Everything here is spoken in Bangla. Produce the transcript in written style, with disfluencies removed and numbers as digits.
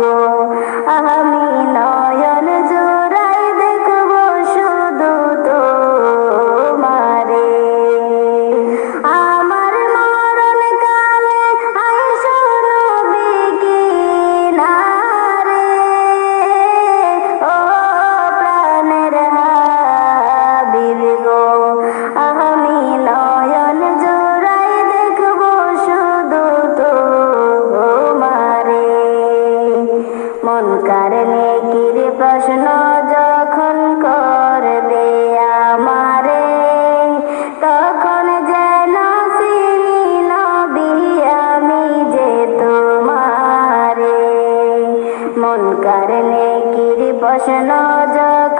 গো আমি নয়ন জোড়াই দেখব শুধু তোমারে। আমার মরণ কালে আইসো নবী কিনারে, ও প্রাণের হাবিব গো আমি নয়ন জোড়াই দেখব শুধু তোমারে। মনকার নেকির প্রশ্ন যখন করবে আমারে, তখন যেন চিনি নবী আমি যে তোমারে। মনকার নেকির প্রশ্ন যখন